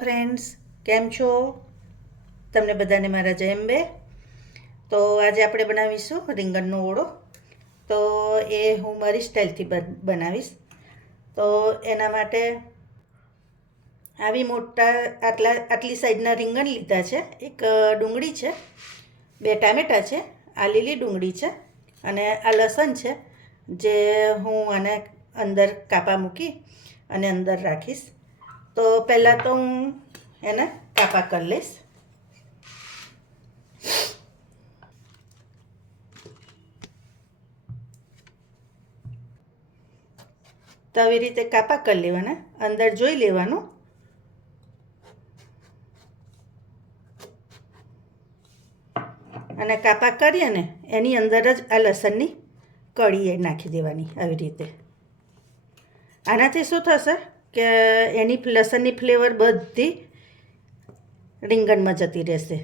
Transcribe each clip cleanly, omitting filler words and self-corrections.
Friends, કેમ છો? તમને બધાને મારા જય અંબે. તો આજે આપણે બનાવીશું રીંગણનો ઓળો. તો એ હું મારી સ્ટાઈલથી બનાવીશ. તો એના માટે આટલી સાઈઝના રીંગણ લીધા છે, એક ડુંગળી છે, 2 ટામેટાં છે, આ લીલી ડુંગળી છે અને આ લસણ છે, જે હું આને અંદર કાપા મૂકી અને અંદર રાખીશ. તો પહેલાં તો હું એને કાપા કરી લઈશ. તો આવી રીતે કાપા કરી લેવાના, અંદર જોઈ લેવાનું. અને કાપા કરીએ ને એની અંદર જ આ લસણની કળી નાખી દેવાની આવી રીતે. આનાથી શું થશે કે એની લસણની ફ્લેવર બધી રીંગણમાં જતી રહેશે.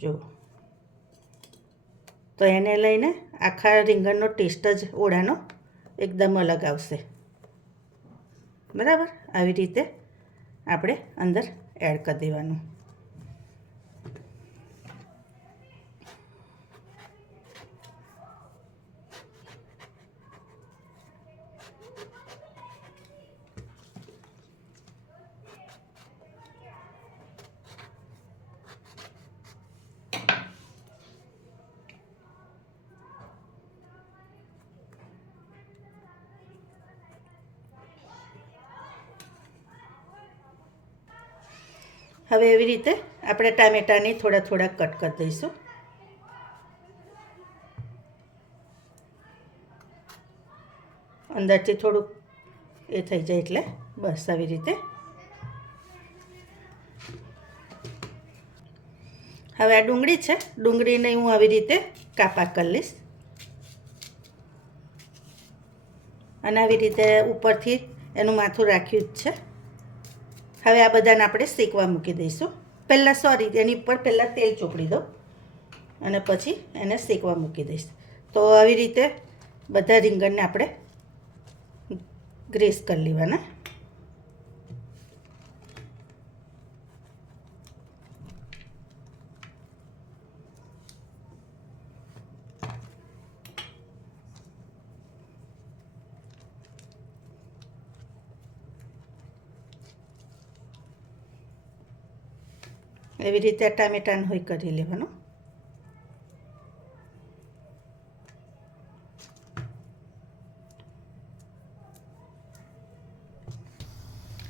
જો તો એને લઈને આખા રીંગણનો ટેસ્ટ જ ઓળાનો એકદમ અલગ આવશે. બરાબર, આવી રીતે આપણે અંદર એડ કરી દેવાનું. હવે એવી રીતે આપણે ટામેટાને થોડા કટ કરી દઈશું. અંદરથી થોડુંક એ થઈ જાય એટલે બસ આવી રીતે. હવે આ ડુંગળી છે, ડુંગળીને હું આવી રીતે કાપા કરી લઈશ અને આવી રીતે ઉપરથી એનું માથું રાખ્યું જ છે. હવે આ બધાને આપણે શેકવા મૂકી દઈશું. એની ઉપર પહેલાં તેલ ચોપડી દઉં અને પછી એને શેકવા મૂકી દઈશ. તો આવી રીતે બધા રીંગણને આપણે ગ્રેસ કરી લેવાના. એવી રીતે ટામેટાને હોય કરી લેવાનું.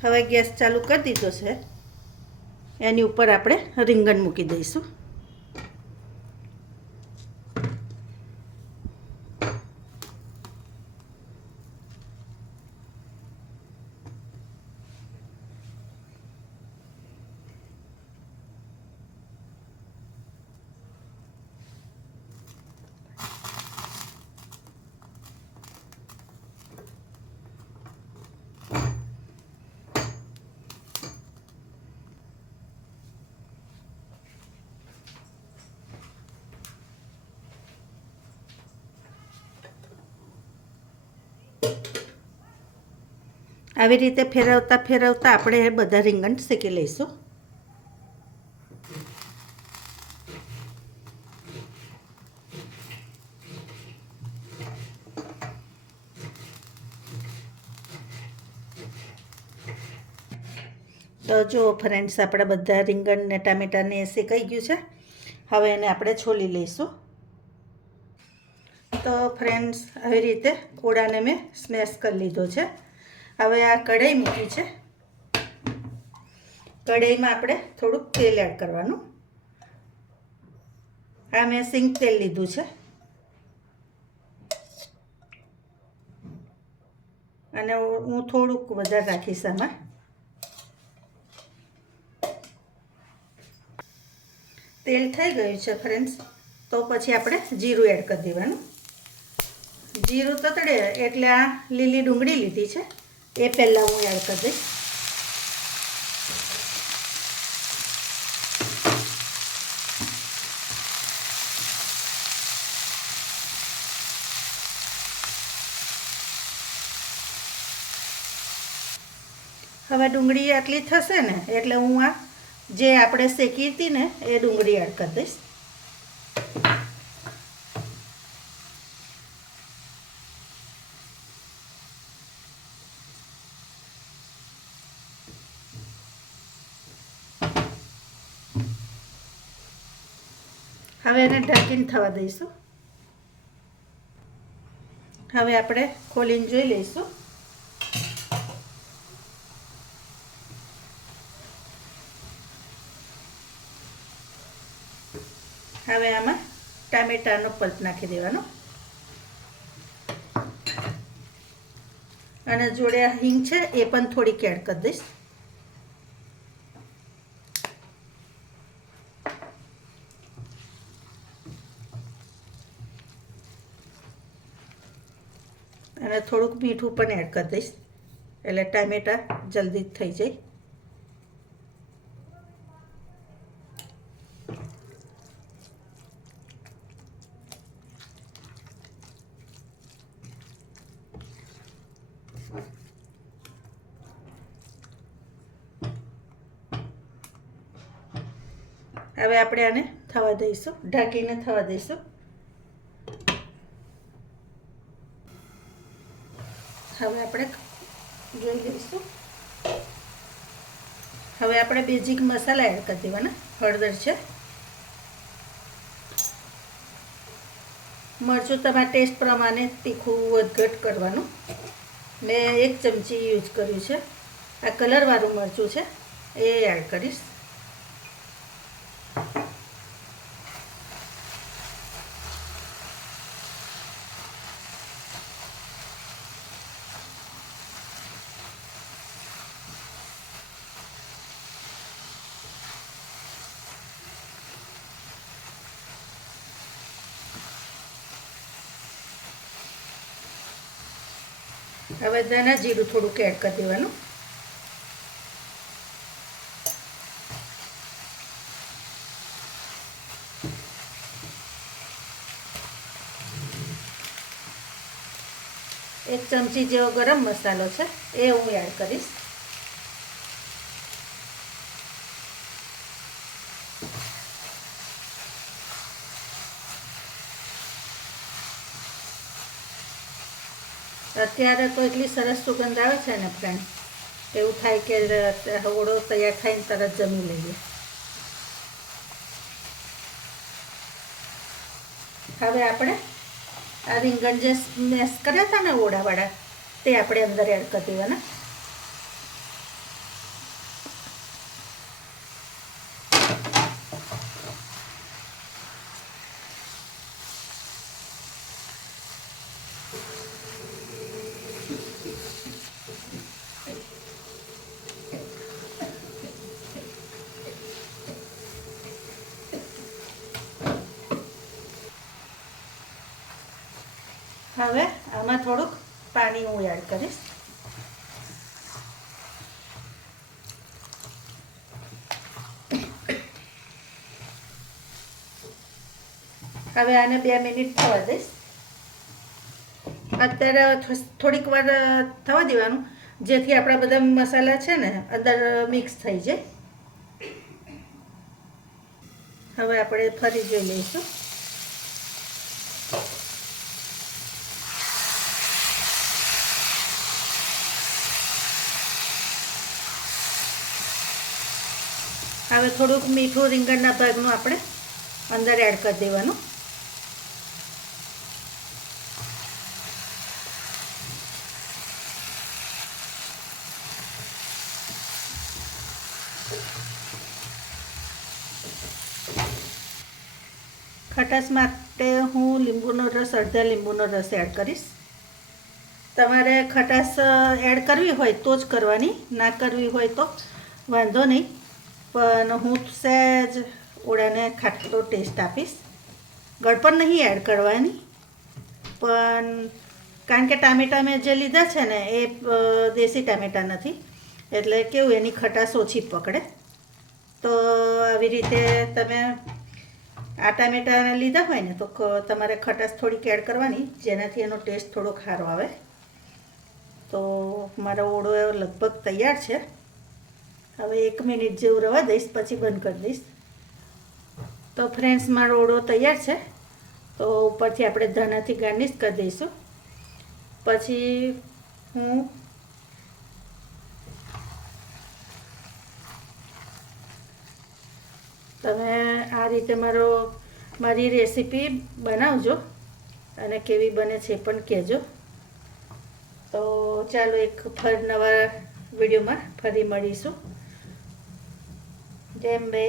હવે ગેસ ચાલુ કરી દીધો છે, એની ઉપર આપણે રીંગણ મૂકી દઈશું. આવી રીતે ફેરવતા આપણે બધા રીંગણ શેકી લઈશું. તો જો ફ્રેન્ડ્સ, આપણા બધા રીંગણ ને ટામેટાને શેકાઈ ગયું છે. હવે એને આપણે છોલી લઈશું. તો ફ્રેન્ડ્સ, આવી રીતે ઓળાને મેં સ્મેશ કરી લીધો છે. હવે આ કઢાઈ મૂકી છે. કઢાઈમાં આપણે થોડુંક તેલ એડ કરવાનું. આ મેં સિંગ તેલ લીધું છે અને હું થોડુંક વધારે રાખીશ આમાં. તેલ થઈ ગયું છે ફ્રેન્ડ્સ, તો પછી આપણે જીરું એડ કરી દેવાનું. જીરું તતડે એટલે આ લીલી ડુંગળી લીધી છે એ પહેલાં હું એડ કરી દઈશ. હવે ડુંગળી આટલી થશે ને એટલે હું આ જે આપણે શેકી હતી ને એ ડુંગળી એડ કરી દઈશ. હવે એને ઢાંકીને થવા દઈશું. હવે આપણે ખોલીને જોઈ લઈશું. હવે આમાં ટામેટાનો પલ્પ નાખી દેવાનો અને જોડે હિંગ છે એ પણ થોડીક એડ કરી દઈશ. અને થોડુંક મીઠું પણ એડ કરી દઈશ એટલે ટામેટાં જલ્દી થઈ જાય. હવે આપણે આને થવા દઈશું, ઢાંકીને થવા દઈશું. હવે આપણે જોઈ લઈશું. હવે આપણે બેઝિક મસાલા એડ કરી દેવાના. હળદર છે, મરચું તમારા ટેસ્ટ પ્રમાણે તીખું વધઘટ કરવાનું. મેં 1 ચમચી યુઝ કર્યું છે. આ કલરવાળું મરચું છે એ એડ કરીશ. હવે ધાણા જીરું થોડુંક એડ કરી દેવાનું. એક ચમચી જેવો ગરમ મસાલો છે એ હું એડ કરીશ. અત્યારે તો એટલી સરસ સુગંધ આવે છે ને ફ્રેન્ડ, એવું થાય કે ઓળો તૈયાર થઈને તરત જમી લઈએ. હવે આપણે આ રીંગણ જે મેશ કર્યા હતા ને ઓળાવાળા તે આપણે અંદર એડ કરી દેવાના. હવે આમાં થોડુંક પાણી હું એડ કરીશ. હવે આને 2 મિનિટ થવા દઈશ. અત્યારે થોડીક વાર થવા દેવાનું જેથી આપણા બધા મસાલા છે ને અંદર મિક્સ થઈ જાય. હવે આપણે ફરી જોઈ લઈશું. હવે થોડુંક મીઠું રીંગણના ભાગનું આપણે અંદર એડ કરી દેવાનું. ખટાશ માટે હું લીંબુનો રસ, અડધા લીંબુનો રસ એડ કરીશ. તમારે ખટાશ એડ કરવી હોય તો જ કરવાની, ના કરવી હોય તો વાંધો નહીં. પણ હું સહેજ ઓળાને ખાટો ટેસ્ટ આપીશ. ગળપણ નહીં એડ કરવાની, પણ કારણ કે ટામેટાં મેં જે લીધા છે ને એ દેશી ટામેટાં નથી, એટલે કેવું એની ખટાશ ઓછી પકડે. તો આવી રીતે તમે આ ટામેટાં લીધા હોય ને તો તમારે ખટાશ થોડીક એડ કરવાની, જેનાથી એનો ટેસ્ટ થોડો સારો આવે. તો મારો ઓળો લગભગ તૈયાર છે. હવે 1 મિનિટ જેવું રવા દઈશ, પછી બંધ કરી દઈશ. તો ફ્રેન્ડ્સ, મારો ઓળો તૈયાર છે. તો ઉપરથી આપણે ધાણાથી ગાર્નિશ કરી દઈશું. પછી હું તમે આ રીતે મારી રેસીપી બનાવજો અને કેવી બને છે એ પણ કહેજો. તો ચાલો એક નવા વિડીયોમાં ફરી મળીશું. જય અંબે.